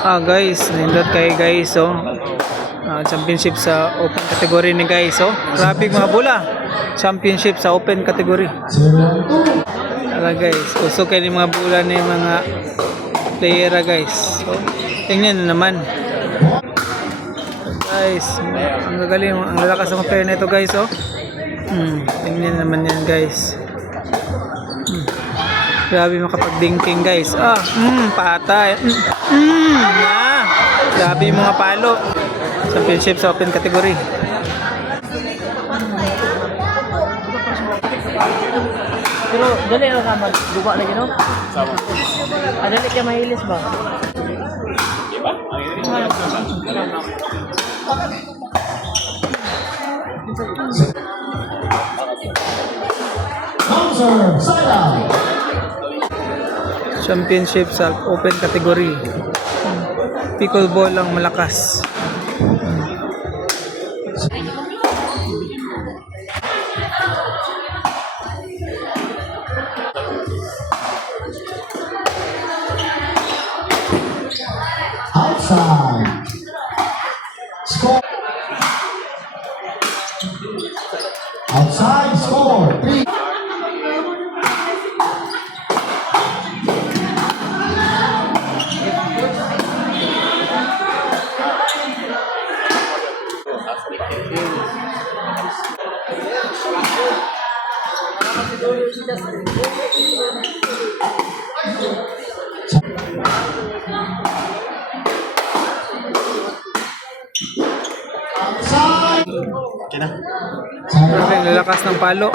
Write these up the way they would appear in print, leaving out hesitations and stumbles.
Guys, nindot kayo guys, oh. Championship sa open category ni guys, oh. Grabe mga bula. Championship sa open category. Guys, gusto kayo ng mga bula ni mga player guys. So, tingnan na naman. Guys, ang gagaling, ang lalakas ng player nito guys, oh. Tingnan naman yan guys. Grabe makapag-dinking guys. Patay. Grabe yung mga palo. Championship sa open category. Pero dali lang ka magduba lagi no? Sama. Dali ka mahilis ba? Diba? Championship sa open category. Pickleball ang malakas. Outside. Score. Outside score. 3. Grabe ang lalakas ng palo.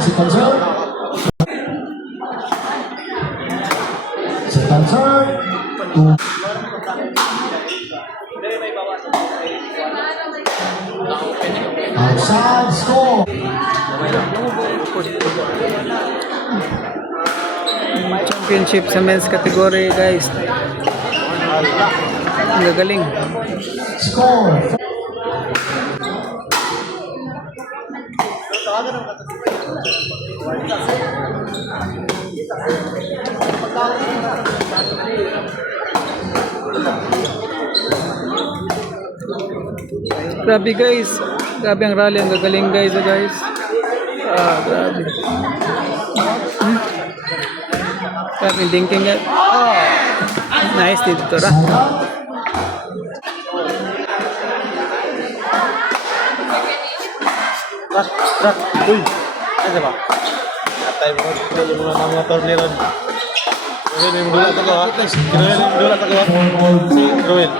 Second serve. Second serve. Outside score. Championship sa men's category guys. Ang gagaling. Score. Grabe guys. Grabe ang rally. Ang gagaling guys, oh guys. Grabe. Grabe yung dinking guys. Nice dito ra. Rak, uy, ano ba? Atay mo, dali mo na mga tornero. Kaya yung dula to ko ha. Kaya yung dula to ko ha. Si Ruel.